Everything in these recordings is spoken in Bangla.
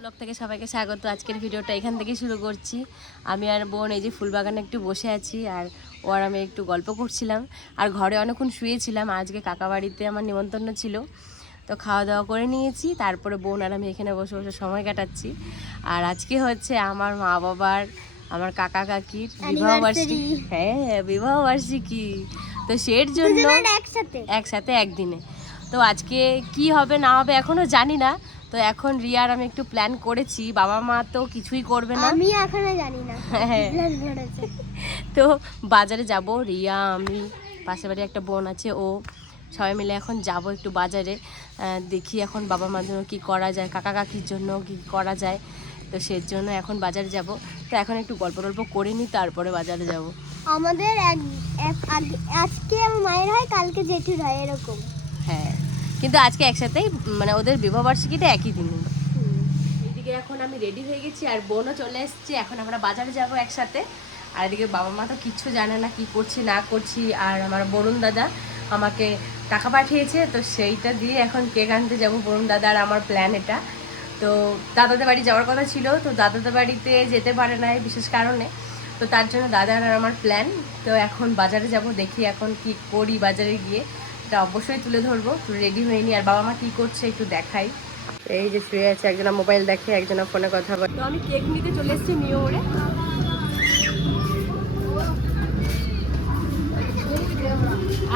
ব্লগ থেকে সবাইকে স্বাগত। আজকের ভিডিওটা এখান থেকে শুরু করছি। আমি আর বোন এই যে ফুলবাগানে একটু বসে আছি, আর ও আর আমি একটু গল্প করছিলাম, আর ঘরে অনেকক্ষণ শুয়েছিলাম। আজকে কাকা বাড়িতে আমার নিমন্ত্রণ ছিল, তো খাওয়া দাওয়া করে নিয়েছি। তারপরে বোন আর আমি এখানে বসে বসে সময় কাটাচ্ছি। আর আজকে হচ্ছে আমার মা বাবার, আমার কাকা কাকির বিবাহবার্ষিকী। হ্যাঁ, বিবাহবার্ষিকী। তো সের জন্য একসাথে একদিনে। তো আজকে কি হবে না হবে এখনো জানি না। তো এখন রিয়া আর আমি একটু প্ল্যান করেছি, বাবা মা তো কিছুই করবে না, আমি এখনো জানি না। তো বাজারে যাব রিয়া, আমি, পাশের বাড়ি একটা বোন আছে, ও সবাই মিলে এখন যাব একটু বাজারে। দেখি এখন বাবা মার জন্য কী করা যায়, কাকা কাকির জন্য কী করা যায়। তো সের জন্য এখন বাজারে যাব। তো এখন একটু গল্প টল্প করে নিই, তারপরে বাজারে যাব। আমাদের আজকে আমার মায়ের হয়, কালকে জেঠুর হয়, এরকম। হ্যাঁ, কিন্তু আজকে একসাথেই, মানে ওদের বিবাহবার্ষিকীটা একই দিনে। এইদিকে এখন আমি রেডি হয়ে গেছি, আর বোনও চলে এসেছে। এখন আমরা বাজারে যাব একসাথে। আর এদিকে বাবা মা তো কিচ্ছু জানে না কি করছি না করছি। আর আমার বরুণ দাদা আমাকে টাকা পাঠিয়েছে, তো সেইটা দিয়ে এখন কেক আনতে যাবো বরুণ দাদা। আর আমার প্ল্যান এটা, তো দাদাদের বাড়ি যাওয়ার কথা ছিল, তো দাদাদের বাড়িতে যেতে পারে না বিশেষ কারণে। তো তার জন্য দাদার আর আমার প্ল্যান। তো এখন বাজারে যাব, দেখি এখন কি করি বাজারে গিয়ে, এটা অবশ্যই তুলে ধরবো। রেডি হয়নি, আর বাবা মা কী করছে একটু দেখাই। এই যে শুয়ে আছে, একজনা মোবাইল দেখে, একজনা ফোনে কথা বলে। তো আমি কেক নিতে চলে এসেছি নিউ ওরে।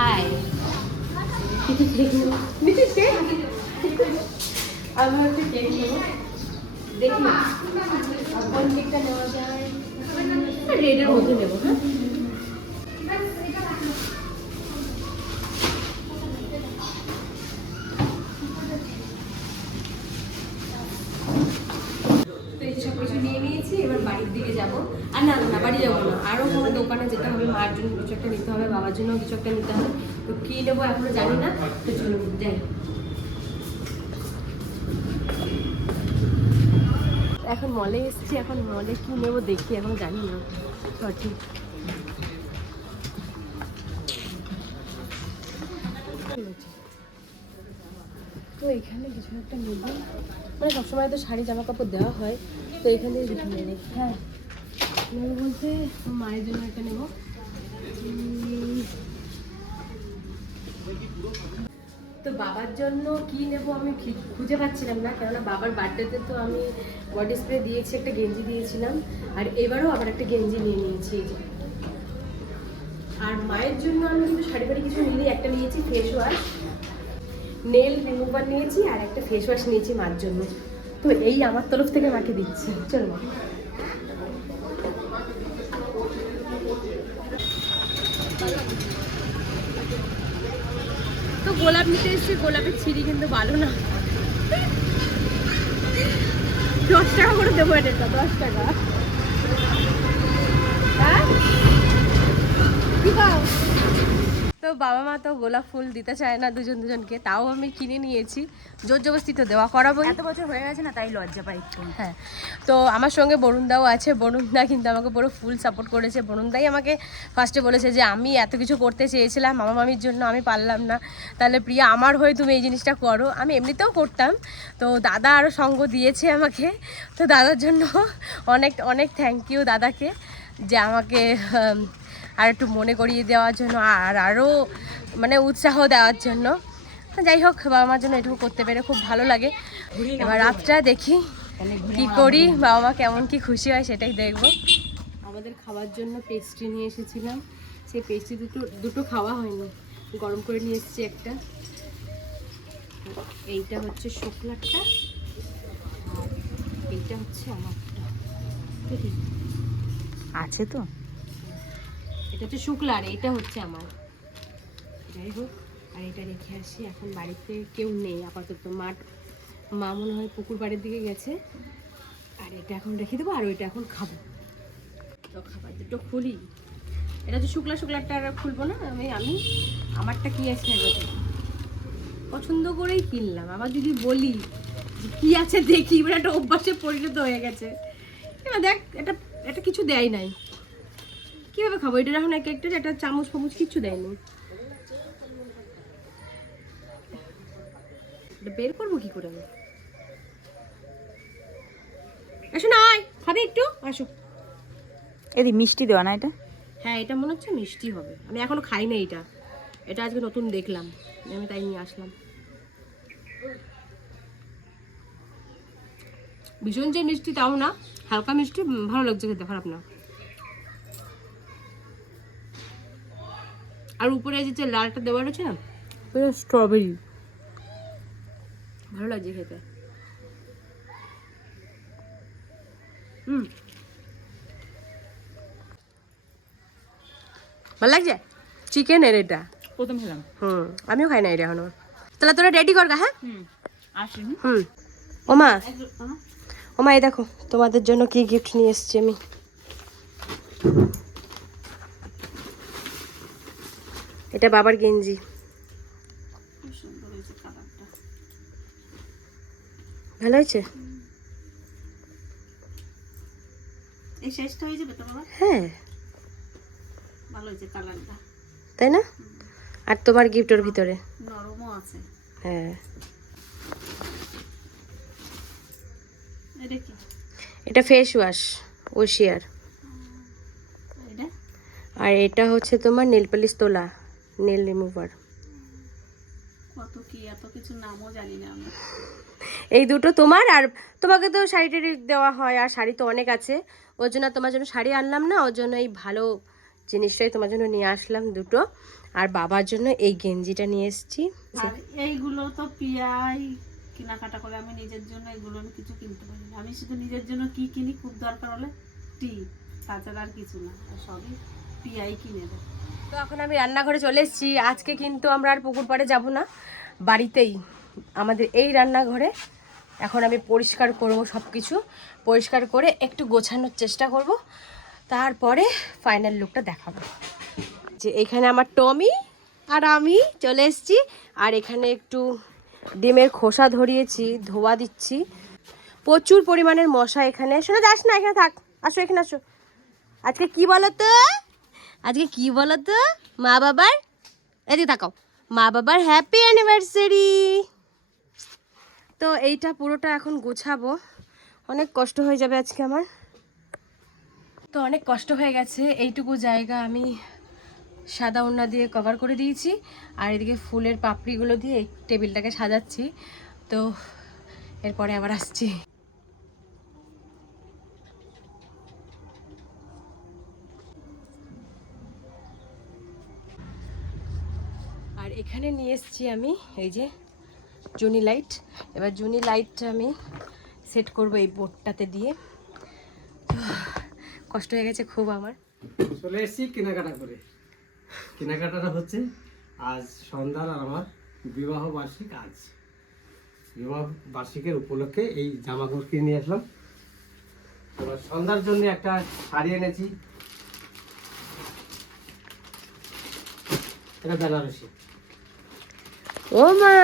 আয় আমি হচ্ছে কেক নেবো, দেখি কোন কেকটা নেওয়া যায়। রেডের মধ্যে নেবো। হ্যাঁ, সব কিছু নিয়ে নিয়েছি, এবার বাড়ির দিকে যাবো। আর না না, বাড়ি যাবো না, আরও কোনো দোকানে যেতে হবে। মার জন্য কিছু একটা নিতে হবে, বাবার জন্য কিছু একটা নিতে হবে। তো কী নেবো এখনো জানি না, তো চলুন যাই। এখন মলে এসেছি, এখন মলে কী নেবো দেখি, এখন জানি না সঠিক। তো এখানে কিছু একটা নেবো, মানে সবসময় তো শাড়ি জামা কাপড় দেওয়া হয়, তো এখানে কিছু নেই। হ্যাঁ, নেবো বলতে মায়ের জন্য একটা নেবো। তো বাবার জন্য কি নেব আমি খুঁজে পাচ্ছিলাম না, কেননা বাবার বার্থডেতে তো আমি বডি স্প্রে দিয়েছি, একটা গেঞ্জি দিয়েছিলাম, আর এবারও আবার একটা গেঞ্জি নিয়ে নিয়েছি। আর মায়ের জন্য আমি কিন্তু শাড়ি ফাড়ি কিছু নিয়ে, একটা নিয়েছি ফেস ওয়াশ, নেল রিমুভার নিয়েছি, আর একটা ফেস ওয়াশ নিয়েছি মার জন্য। তো এই আমার তরফ থেকে মাকে দিচ্ছি, চলো মা। তো গোলাপ নিতে এসেছি, গোলাপের ছিঁড়ি কিন্তু ভালো না। 10 টাকা করে দেবো, এটা 10 টাকা। হ্যাঁ, কি পাও? তো বাবা মা তো গোলাপ ফুল দিতে চায় না দুজনকে, তাও আমি কিনে নিয়েছি। জোর জবরদস্তি তো দেওয়া করাবো, এত বছর হয়ে গেছে না, তাই লজ্জা পাই একটু। হ্যাঁ, তো আমার সঙ্গে বরুণদাও আছে। বরুণদা কিন্তু আমাকে পুরো ফুল সাপোর্ট করেছে। বরুণদাই আমাকে ফার্স্টে বলেছে যে আমি এত কিছু করতে চেয়েছিলাম মামা মামির জন্য, আমি পারলাম না, তাহলে প্রিয়া আমার হয়ে তুমি এই জিনিসটা করো। আমি এমনিতেও করতাম, তো দাদা আরও সঙ্গ দিয়েছে আমাকে। তো দাদার জন্য অনেক অনেক থ্যাংক ইউ দাদাকে, যে আমাকে আর একটু মনে করিয়ে দেওয়ার জন্য, আর আরও মানে উৎসাহ দেওয়ার জন্য। যাই হোক, বাবা মার জন্য এটুকু করতে পেরে খুব ভালো লাগে। এবার রাতটা দেখি কি করি, বাবা মা কেমন কি খুশি হয় সেটাই দেখবো। আমাদের খাওয়ার জন্য পেস্ট্রি নিয়ে এসেছিলাম, সেই পেস্ট্রি দুটো খাওয়া হয়নি, গরম করে নিয়ে এসেছি একটা। এইটা হচ্ছে শুকলাটা, আর এইটা হচ্ছে আমারটা। আছে তো, এটা হচ্ছে শুক্লা, আর এইটা হচ্ছে আমার। যাই হোক, আর এটা রেখে আসি। এখন বাড়িতে কেউ নেই আপাতত, মা মনে হয় পুকুর বাড়ির দিকে গেছে। আর এটা এখন রেখে দেবো, আর ওইটা এখন খাবো। তো খাবার দুটো খুলি। এটা হচ্ছে শুক্লাটা আর খুলবো না, আমি আমারটা কি আছে পছন্দ করেই কিনলাম। আবার যদি বলি কি আছে দেখি, এবার একটা অভ্যাসে পরিণত হয়ে গেছে। এবার দেখ, এটা কিছু দেয় নাই, কীভাবে খাবো এটা? এখন একটা চামচ ফামচ কিচ্ছু দেয়নি। বের করবো কি করে আমি? আসো না, আয় খাবে একটু, আসো। এদি মিষ্টি দেওয়া না এটা? হ্যাঁ, এটা মনে হচ্ছে মিষ্টি হবে, আমি এখনো খাই না এটা, এটা আজকে নতুন দেখলাম, আমি তাই নিয়ে আসলাম। ভীষণ যে মিষ্টি তাও না, হালকা মিষ্টি, ভালো লাগছে খেতে, খারাপ না। আর উপরে যে লালটা দেওয়া রয়েছে না, পুরো স্ট্রবেরি, ভালো লাগছে খেতে। ভালো লাগছে চিকেনের এটা। প্রথম খেলাম। আমিও খাই না এটা এখনো। তাহলে তোরা রেডি কর গা। হ্যাঁ আসি। ওমা, ওমা এই দেখো তোমাদের জন্য কি গিফট নিয়ে এসেছি আমি। এটা বাবার গেঞ্জি, ভালো হয়েছে? এই সাইজটা হয়ে যাবে তো বাবা? হ্যাঁ ভালো হয়েছে কালারটা, তাই না? আর তোমার গিফটের ভিতরে নরমও আছে। হ্যাঁ, এটা কি? এটা ফেস ওয়াশ ওশিয়ার, এটা আর এটা হচ্ছে তোমার নেল পলিশ তোলা, নেল রিমুভার। কত কি, এত কিছু নামও জানি না আমি। এই দুটো তোমার, আর তোমাকে তো শাড়ি টাড়ি দেওয়া হয়, আর শাড়ি তো অনেক আছে, ওর জন্য তোমার জন্য শাড়ি আনলাম না, ওর জন্য এই ভালো জিনিসটাই তোমার জন্য নিয়ে আসলাম দুটো। আর বাবার জন্য এই গেঞ্জিটা নিয়ে এসেছি। আর এইগুলো তো পিয়াই কেনাকাটা করে, আমি নিজের জন্য এগুলো আমি কিছু কিনতে পারি না। আমি শুধু নিজের জন্য কি কিনি, খুব দরকার হলে টিপ, তাছাড়া আর কিছু না, আর সবই পিয়াই কিনে দেয়। তো এখন আমি রান্নাঘরে চলে এসেছি। আজকে কিন্তু আমরা আর পুকুর পাড়ে যাব না, বাড়িতেই আমাদের এই রান্নাঘরে এখন আমি পরিষ্কার করব, সব কিছু পরিষ্কার করে একটু গোছানোর চেষ্টা করব, তারপরে ফাইনাল লুকটা দেখাবো। যে এখানে আমার টমি আর আমি চলে এসেছি, আর এখানে একটু ডিমের খোসা ধরিয়েছি, ধোয়া দিচ্ছি। প্রচুর পরিমাণের মশা এখানে। শোনা যাস না, এখানে থাক, আসো এখানে আসো। আজকে কি বলো তো, আজকে কি বলো তো, মা বাবার, এদিকে তাকাও, মা বাবার হ্যাপি অ্যানিভার্সারি। তো এইটা পুরোটা এখন গোছাবো, অনেক কষ্ট হয়ে যাবে আজকে আমার। তো অনেক কষ্ট হয়ে গেছে, এইটুকু জায়গা আমি সাদা ওড়না দিয়ে কভার করে দিয়েছি, আর এদিকে ফুলের পাপড়িগুলো দিয়ে এই টেবিলটাকে সাজাচ্ছি। তো এরপরে আবার আসছি। আর এখানে নিয়ে এসেছি আমি এই যে জুনি লাইট। এবার জুনি লাইটটা আমি সেট করব এই বোর্ডটাতে দিয়ে। কষ্ট হয়ে গেছে খুব আমার। চলে এসেছি কেনাকাটা করে। কেনাকাটাটা হচ্ছে আজ সন্ধ্যার আর আমার বিবাহ বার্ষিক। আজ বিবাহ বার্ষিকের উপলক্ষে এই জামা কাপড় কিনে নিয়ে আসলাম। এবার সন্ধ্যার জন্য একটা শাড়ি এনেছি, এটা বেনারসি। ও মা,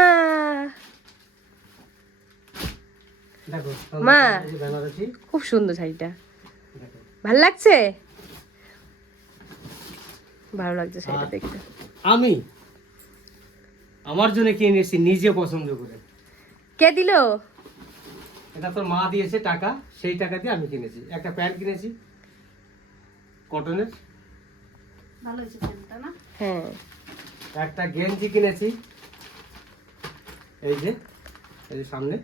দেখো মা, বেনারসি খুব সুন্দর শাড়িটা, দেখো। ভালো লাগছে, ভালো লাগছে শাড়িটা দেখতে। আমি আমার জন্য কিনে নিয়েছি নিজে পছন্দ করে। কে দিল? এটা তোর মা দিয়েছে টাকা, সেই টাকা দিয়ে আমি কিনেছি। একটা প্যান্ট কিনেছি কটনের, ভালো হয়েছে প্যান্টটা না? হ্যাঁ, একটা গেঞ্জি কিনেছি, এই যে সামনে,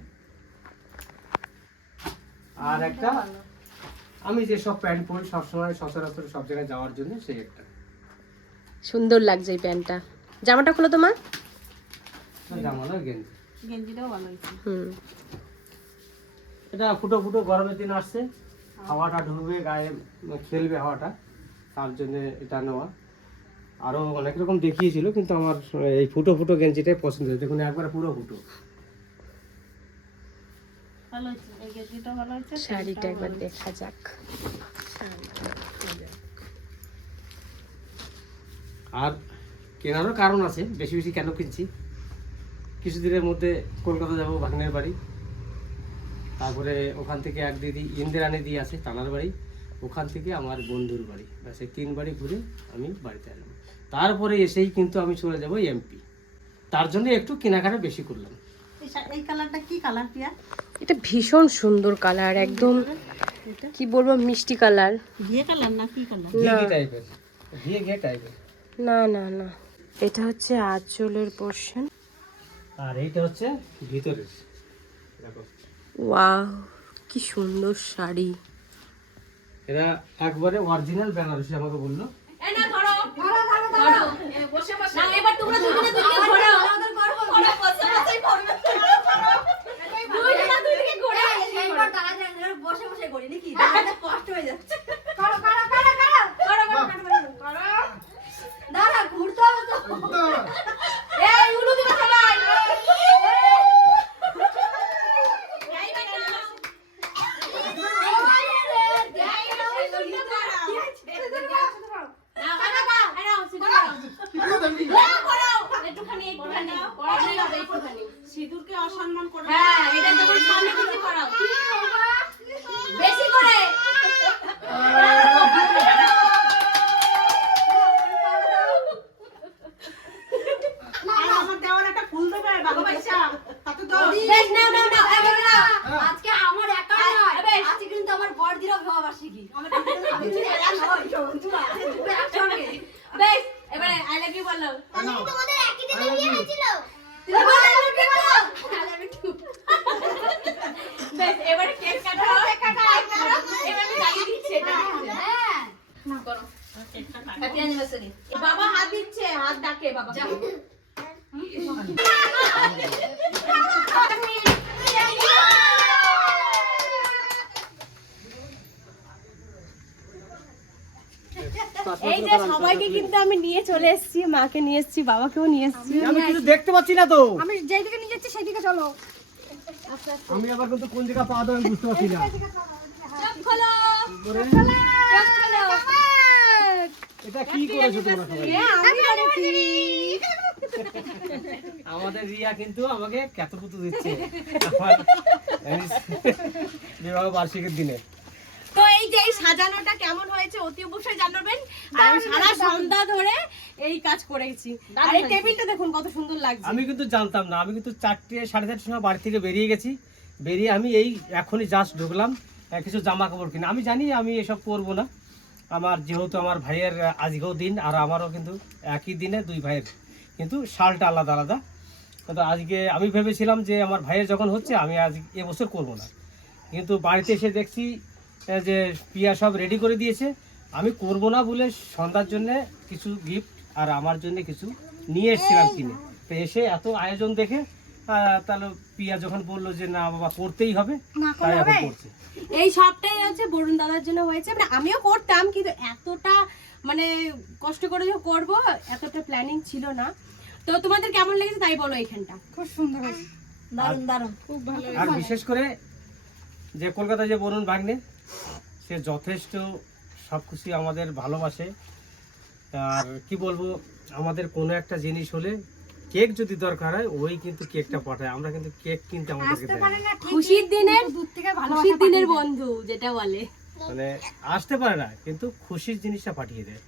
আর একটা আমি যে সব প্যান্ট পরি সবসময় সচরাচর সব জায়গায় যাওয়ার জন্য, সেই একটা। সুন্দর লাগছে এই প্যান্টটা। জামাটা খুলো তোমার। জামা না, গেঞ্জি। গেঞ্জিটাও ভালো হয়েছে। এটা ফুটো ফুটো গরমের দিন আসছে, হাওয়াটা ঢুকবে গায়ে, খেলবে হাওয়াটা, তার জন্য এটা নেওয়া। আরো অনেক রকম দেখিয়েছিল, কিন্তু আমার এই ফুটো ফুটো গেঞ্জিটাই পছন্দ হয়েছে। দেখুন একবারে পুরো ফুটো। ভালো হয়েছে, এই গেঞ্জিটা ভালো হয়েছে। শাড়িটা একবার দেখা যাক। আর কেনারও কারণ আছে, বেশি বেশি কেন কিনছি, কিছুদিনের মধ্যে কলকাতা যাব ভাগ্নের বাড়ি, তারপরে ওখান থেকে এক দিদি ইন্দিরানি দিয়ে আছে টানার বাড়ি, ওখান থেকে আমার বন্ধুর বাড়ি, ব্যাস এই 3 বাড়ি ঘুরে আমি বাড়িতে আসবো। তারপরে এসেই কিন্তু আমি চলে যাব এমপি, তার জন্য একটু কেনাকাটা বেশি করলাম। এই কালারটা কি কালার পিয়া? এটা ভীষণ সুন্দর কালার, একদম কি বলবো, মিষ্টি কালার। ঘিয়ে কালার না কি কালার? ঘি টাইপের, ঘি টাইপের। না না না, এটা হচ্ছে আঁচলের পোর্শন। আর এইটা হচ্ছে ভিতরের, দেখো। ওয়াও, কি সুন্দর শাড়ি। এরা একবারে অরিজিনাল বেনারসি আমাকে বললো। সিঁদুরকে অসম্মান করে আমার দেওয়ার একটা ফুল দেবে বাবা পয়সা তাতে তো আজকে আমার একা নয়, আজকে কিন্তু আমার বড়দিরও বিবাহবার্ষিকী। এবারে আই লাভ ইউ বলো। তোমাদের একই দিনে বিয়ে হয়েছিল। বেশ, এবারে কেক কাটাও। এবারে লাগিয়ে দিচ্ছে এটা। হ্যাঁ। Happy anniversary. বাবা হাত দিচ্ছে, হাত ডাকে বাবা। এই যে সবাইকে কিন্তু আমি নিয়ে চলে এসেছি, মাকে নিয়ে এসেছি, বাবাকেও নিয়ে এসেছি। আমি কিছু দেখতে পাচ্ছি না তো। আমি যেদিকে নিয়ে যাচ্ছি সেদিকে চলো। আমি আবার কিন্তু কোন জায়গা পা দেবো বুঝতে পারছি না। চোখ খোলো, করে চোখ খোলো। এটা কি করেছো তোমরা সবাই? আমি করেছি। আমাদের রিয়া কিন্তু আমাকে ক্যাতপুতু দিচ্ছে আমার বিবাহ বার্ষিকীর দিনে। তো এই যে এই সাজানোটা কেমন হয়েছে অতি অবশ্যই জানাবেন। আর আমি সারা সন্ধ্যা ধরে এই কাজ করেছি। আর এই টেবিলটা দেখুন কত সুন্দর লাগছে। আমি কিন্তু জানতাম না, আমি কিন্তু 4টে 4:30 সময় বাড়ি থেকে বেরিয়ে গেছি। বেরিয়ে আমি এই এখনই জাস্ট ঢুকলাম কিছু জামা কাপড় কিনে। আমি জানি আমি এসব করবো না, আমার যেহেতু আমার ভাইয়ের আজকেও দিন, আর আমারও কিন্তু একই দিনে দুই ভাইয়ের, কিন্তু শালটা আলাদা আলাদা। কিন্তু আজকে আমি ভেবেছিলাম যে আমার ভাইয়ের যখন হচ্ছে আমি আজ এবছর করবো না, কিন্তু বাড়িতে এসে দেখছি যে পিয়া সব রেডি করে দিয়েছে। আমি করব না বলে সন্ধ্যার জন্য কিছু গিফট আর আমার জন্য কিছু নিয়ে এসেছিলাম কিনে। তো এসে এত আয়োজন দেখে তাহলে পিয়া যখন বললো যে না বাবা করতেই হবে, তাই এখন করছে। এই সবটাই হচ্ছে বরুণ দাদার জন্য হয়েছে। মানে আমিও করতাম, কিন্তু এতটা মানে কষ্ট করে যে করব এতটা প্ল্যানিং ছিল না। তো তোমাদের কেমন লেগেছে তাই বলো। এইখানটা খুব সুন্দর হয়েছে। দারুণ দারুণ, খুব ভালো। আর বিশেষ করে যে কলকাতায় যে বরুণ ভাগ্নে, সে যথেষ্ট সব কিছু আমাদের ভালোবাসে। আর কি বলবো, আমাদের কোনো একটা জিনিস হলে কেক যদি দরকার হয় ওই কিন্তু কেকটা পাঠায়। আমরা কিন্তু কেক কিনতে আমাদেরকে দেয় না। খুশির দিনের দূর থেকে খুশির দিনের বন্ধু যেটা বলে, মানে আসতে পারে না কিন্তু খুশির জিনিসটা পাঠিয়ে দেয়।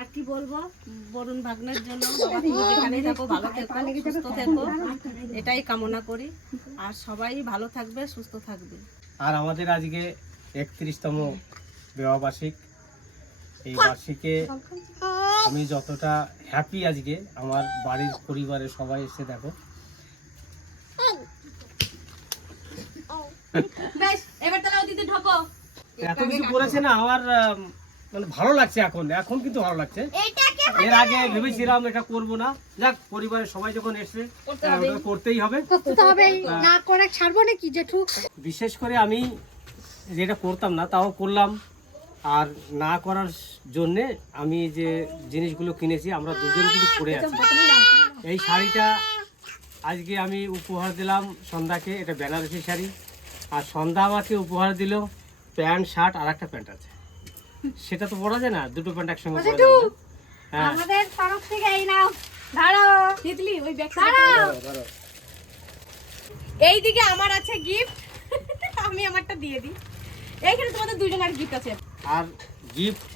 আর কি বলবো, বরুণ ভাগ্নের জন্য বাবা তুমি যেখানেই থাকো ভালো থেকো, সুস্থ থেকো, এটাই কামনা করি। আর সবাই ভালো থাকবে, সুস্থ থাকবে। আর আমাদের আজকে 31তম বিবাহবার্ষিক। এই বার্ষিকে আমি যতটা হ্যাপি আজকে, আমার বাড়ির পরিবারের সবাই এসে দেখো। বেশ এবার তাহলে অতিথি ঢোকো। এত কিছু করেছে না আমার মানে ভালো লাগছে। এখন কিন্তু ভালো লাগছে। এর আগে ভেবেছিলাম এটা করব না, যাক পরিবারের সবাই যখন এসে করতেই হবে। না করে ছাড়বো নাকি জেঠু? বিশেষ করে আমি যেটা করতাম না তাও করলাম। আর না করার জন্যে আমি যে জিনিসগুলো কিনেছি আমরা দুজন কিন্তু পরে আছি। এই শাড়িটা আজকে আমি উপহার দিলাম সন্ধ্যাকে, এটা বেনারসি শাড়ি। আর সন্ধ্যা আমাকে উপহার দিল প্যান্ট শার্ট, আর একটা প্যান্ট আছে, সেটা তো পরা যায় না, দুটো প্যান্ট একসঙ্গে পরা যায় না। হ্যাঁ আমাদের তরফ থেকে এই নাও, দাঁড়াও তিতলি ওই ব্যাগ ধরো। এইদিকে আমার আছে গিফট, আমি আমারটা দিয়ে দিই। এইখানে তোমাদের দুজনের গিফট আছে। আর গিফট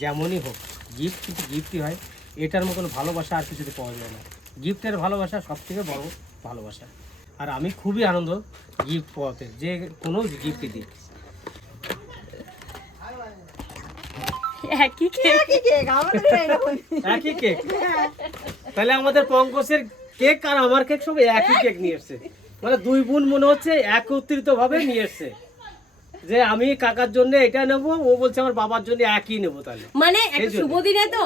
যেমনই হোক, গিফট কিন্তু গিফটই হয়। এটার মতন ভালোবাসা আর কিছুতে পাওয়া যায় না। গিফটের ভালোবাসা সব থেকে বড় ভালোবাসা। আর আমি খুবই আনন্দ গিফট পাওয়াতে, যে কোনো গিফট দিই। একই কেক একই কেক, তাহলে আমাদের পঙ্কজের কেক আর আমার কেক সব একই কেক নিয়ে এসছে, মানে দুই বোন মনে হচ্ছে একত্রিত ভাবে নিয়ে এসছে, যে আমি কাকার জন্য এটা নেব, ও বলছে আমার বাবার জন্য একই নেবো। তাহলে মানে একটা এই জন্য। শুভ দিনে তো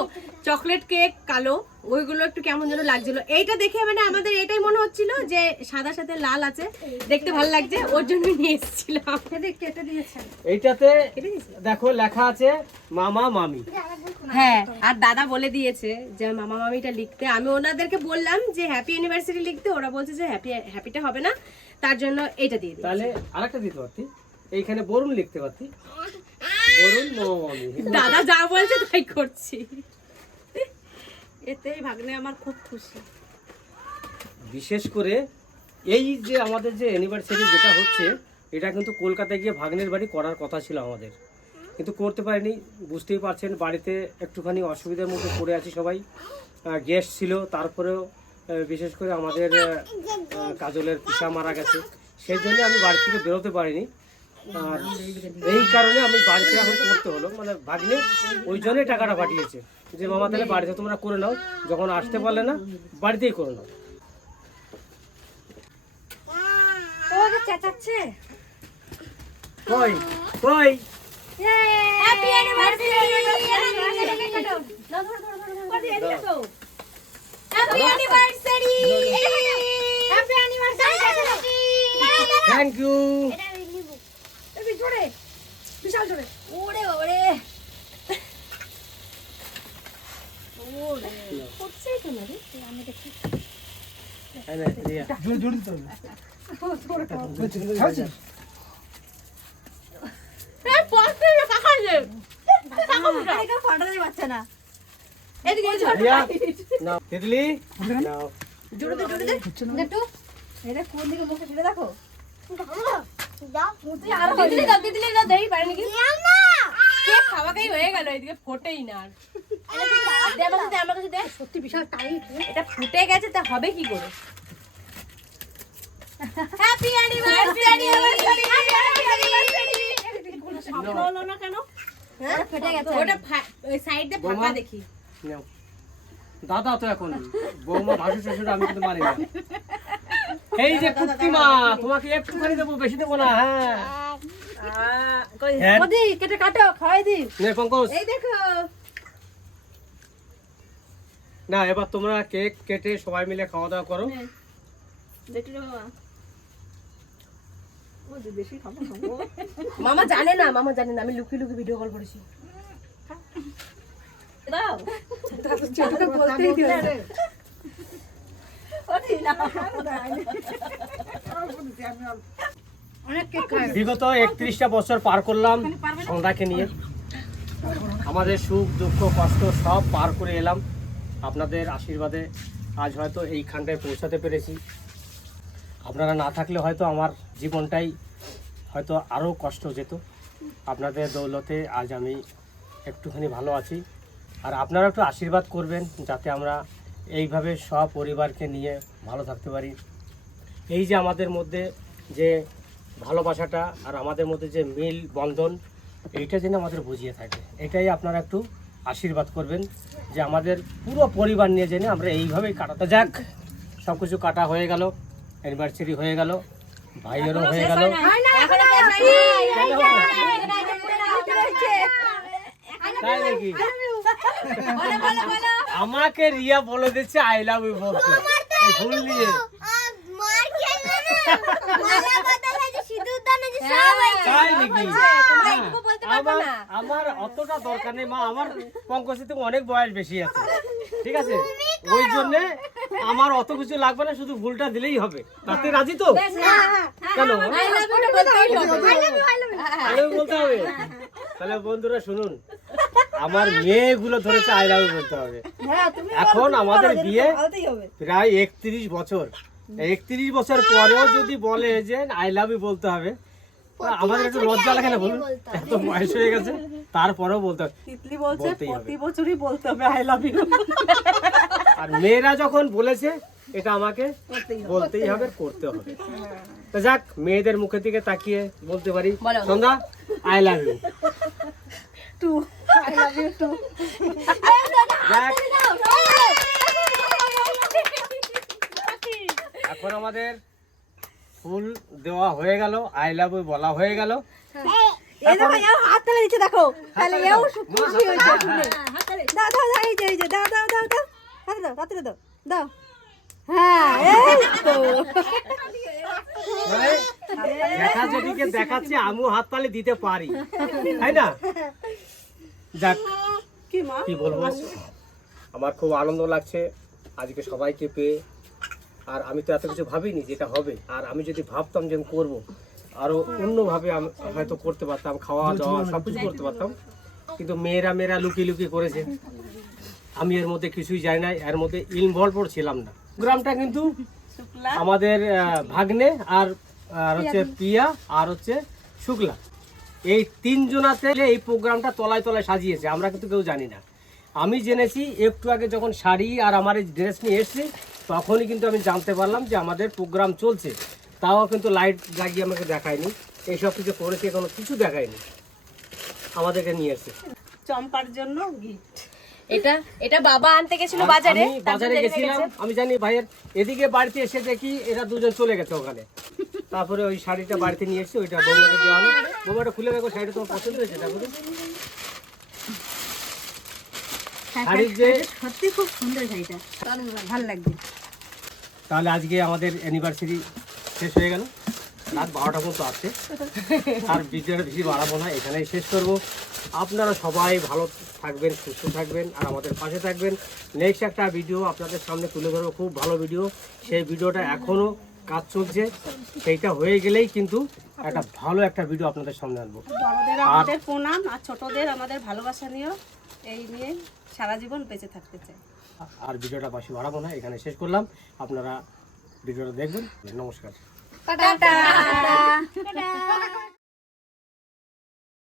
চকলেট কেক কালো, ওইগুলো একটু কেমন যেন লাগছিল। এইটা দেখে মানে আমাদের এটাই মনে হচ্ছিল যে সাদা সাথে লাল আছে, দেখতে ভালো লাগছে, ওর জন্য নিয়ে এসেছিলাম। কেটে দিয়েছেন এইটাতে দেখো লেখা আছে মামা মামি। হ্যাঁ, আর দাদা বলে দিয়েছে যে মামা মামিটা লিখতে। আমি ওনাদেরকে বললাম যে হ্যাপি অ্যানিভার্সারি লিখতে, ওরা বলছে যে হ্যাপিটা হবে না, তার জন্য এইটা দিয়ে দিই। তাহলে আরেকটা দিতে পারতি, এইখানে বরুণ লিখতে পারতি, বরুণ মামা মামি। দাদা যা বলছে তাই করছি। এতেই ভাগ্নে আমার খুব খুশি। বিশেষ করে এই যে আমাদের যে অ্যানিভার্সারি যেটা হচ্ছে, এটা কিন্তু কলকাতায় গিয়ে ভাগ্নের বাড়ি করার কথা ছিল আমাদের, কিন্তু করতে পারিনি। বুঝতেই পারছেন বাড়িতে একটুখানি অসুবিধার মধ্যে পড়ে আছি সবাই, গেস্ট ছিল, তারপরেও বিশেষ করে আমাদের কাজলের পিসা মারা গেছে, সেই জন্য আমি বাড়ি থেকে বেরোতে পারিনি। আর এই কারণে আমি বাড়িতে এখন করতে হলো, মানে ভাগ্নে ওই জন্যই টাকাটা পাঠিয়েছে যে মামা তাহলে বাড়িতে তোমরা করে নাও, যখন আসতে পারলে না বাড়িতেই করে নাও। চেঁচাচ্ছে কই কই happy anniversary, happy anniversary, happy anniversary. Thank you. জোরে, বিশাল জোরে। ওরে ওরে ওরে, করছেই তো না রে, আমি দেখি। এই পড়তে না কাকার যে কাকা ফাটাতে পারছে না। এদিকে রিয়া, নাও তিতলি, নাও। জোরে দে একটু। এটা কোন দিকে মুখে ছেড়ে দেখো। দিদিলি দাও দেই পারে নাকি? কেক খাওয়াই হয়ে গেল, এদিকে ফোটেই না। আমার কাছে দে, সত্যি বিশাল টাইট। এটা ফুটে গেছে, তা হবে কি করে? Happy anniversary. হলো না কেন? হ্যাঁ ফেটে গেছে, ওটা ওই সাইড দিয়ে ফাঁকা দেখি। নাও। দাদা তো এখন বৌমা ভাসু শ্বশুর, আমি কিন্তু মানি না। এই যে কুত্তি মা, তোমাকে একটুখানি দেবো, বেশি দেবো না। হ্যাঁ ওদি কেটে কাটো, খাওয়াই দি। নে পঙ্কজ, এই দেখো। না এবার তোমরা কেক কেটে সবাই মিলে খাওয়া দাওয়া করো। দেখি রে বাবা। ও যে বেশি খাবো খাবো। মামা জানে না, আমি লুকিয়ে লুকিয়ে ভিডিও কল করেছি। দাও। ছোটকে বলতেই দিও না। বিগত 31টা বছর পার করলাম সন্ধ্যাকে নিয়ে, আমাদের সুখ দুঃখ কষ্ট সব পার করে এলাম আপনাদের আশীর্বাদে। আজ হয়তো এইখানটায় পৌঁছাতে পেরেছি, আপনারা না থাকলে হয়তো আমার জীবনটাই হয়তো আরও কষ্ট যেত। আপনাদের দৌলতে আজ আমি একটুখানি ভালো আছি, আর আপনারা একটু আশীর্বাদ করবেন যাতে আমরা এইভাবে সপরিবারকে নিয়ে ভালো থাকতে পারি। এই যে আমাদের মধ্যে যে ভালোবাসাটা আর আমাদের মধ্যে যে মিল বন্ধন, এইটা যেন আমাদের বুঝিয়ে থাকে, এটাই আপনারা একটু আশীর্বাদ করবেন যে আমাদের পুরো পরিবার নিয়ে জেনে আমরা এইভাবেই কাটাতে। যাক, সব কিছু কাটা হয়ে গেল, অ্যানিভার্সারি হয়ে গেল, ভাইয়েরও হয়ে গেল। তাই নাকি? আমাকে রিয়া বলে দিচ্ছে আই লাভ ইউ বলতে, এই ফুল নিয়ে। তাই নাকি? আমার অতটা দরকার নেই মা, আমার পঙ্কজ থেকে অনেক বয়স বেশি আছে, ঠিক আছে? ওই জন্য আমার অত কিছু লাগবে না, শুধু ফুলটা দিলেই হবে। তাতে রাজি তো? কেন আই লাভ ইউ বলতে হবে? তাহলে বন্ধুরা শুনুন, আমার মেয়েগুলো ধরেছে আই লাভ ইউ বলতে হবে। এখন আমাদের বিয়ে প্রায় 31 বছর, 31 বছর পরেও যদি বলে যে আই লাভ ইউ বলতে হবে, আমাদের একটু লজ্জা লাগে না বলুন? এত বয়স হয়ে গেছে তারপরেও বলতে হবে। তিতলি বলছে প্রতি বছরই বলতে হবে আই লাভ ইউ। আর মেয়েরা যখন বলেছে এটা আমাকে বলতেই হবে, করতে হবে। তো যাক, মেয়েদের মুখের দিকে তাকিয়ে বলতে পারি, বলো। Sandhya I love you too I love you too. যাক, এখন আমাদের ফুল দেওয়া হয়ে গেল, আই লাভ ইউ বলা হয়ে গেল। এই দেখো এও হাত তালে দিচ্ছে দেখো, তাহলে এও খুশি হয়েছে হ্যাঁ, শুনে। দাও দাও দাও, এই যে দাও দাও দাও দাও, হাতে দাও, হাতে দাও দাও। হ্যাঁ এই তো মানে দেখা যেদিকে দেখাচ্ছে আমিও হাততালি দিতে পারি, তাই না? যাক, কি মা কি বলবো, আমার খুব আনন্দ লাগছে আজকে সবাইকে পেয়ে। আর আমি তো এত কিছু ভাবিনি যেটা হবে, আর আমি যদি ভাবতাম যে আমি করবো, আরো অন্যভাবে আমি হয়তো করতে পারতাম, খাওয়া দাওয়া সব কিছু করতে পারতাম, কিন্তু মেয়েরা লুকিয়ে লুকিয়ে করেছে। আমি এর মধ্যে কিছুই জানি না, এর মধ্যে ইনভলভ ছিলাম না। প্রোগ্রামটা কিন্তু শুক্লা আমাদের ভাগ্নে আর আর হচ্ছে পিয়া আর হচ্ছে শুক্লা, এই তিনজনাতে এই প্রোগ্রামটা তলায় তলায় সাজিয়েছে, আমরা কিন্তু কেউ জানি না। আমি জেনেছি একটু আগে যখন শাড়ি আর আমার এই ড্রেস নিয়ে এসেছি, তখনই কিন্তু আমি জানতে পারলাম যে আমাদের প্রোগ্রাম চলছে। তাও কিন্তু লাইট লাগিয়ে আমাকে দেখায়নি, এইসব কিছু করেছে, কোনো কিছু দেখায়নি, আমাদেরকে নিয়ে এসেছে। চম্পার জন্য গিফট। এটা বাবা আনতে গেছিল বাজারে, আমি বাজারে গেছিলাম, আমি জানি ভাইয়ের, এদিকে বাড়িতে এসে দেখি এরা দুজন চলে গেছে ওখানে। তারপরে ওই শাড়িটা বাড়িতে নিয়ে এসেছি, ওইটা বৌমাকে দেওয়া হলো। বৌমাটা খুলে দেখো, শাড়িটা তোমার পছন্দ হয়েছে? তারপরে শাড়ির যে সত্যি খুব সুন্দর শাড়িটা, ভালো লাগবে। তাহলে আজকে আমাদের অ্যানিভার্সারি শেষ হয়ে গেল, রাত 12টা মতো আসছে। আর ভিডিওটা বেশি বাড়াবো না, এখানেই শেষ করব। আপনারা সবাই ভালো থাকবেন, সুস্থ থাকবেন, আর আমাদের পাশে থাকবেন। নেক্সট একটা ভিডিও আপনাদের সামনে তুলে ধরবো, খুব ভালো ভিডিও। সেই ভিডিওটা এখনও কাজ চলছে, সেইটা হয়ে গেলেই কিন্তু একটা ভালো একটা ভিডিও আপনাদের সামনে আনবো। বড়দের আমাদের প্রণাম, আর ছোটদের আমাদের ভালোবাসা নিয়েও, এই নিয়ে সারা জীবন বেঁচে থাকতে চাই। আর ভিডিওটা বেশি বাড়াবো না, এখানে শেষ করলাম। আপনারা ভিডিওটা দেখবেন। নমস্কার। টাটা। টাটা।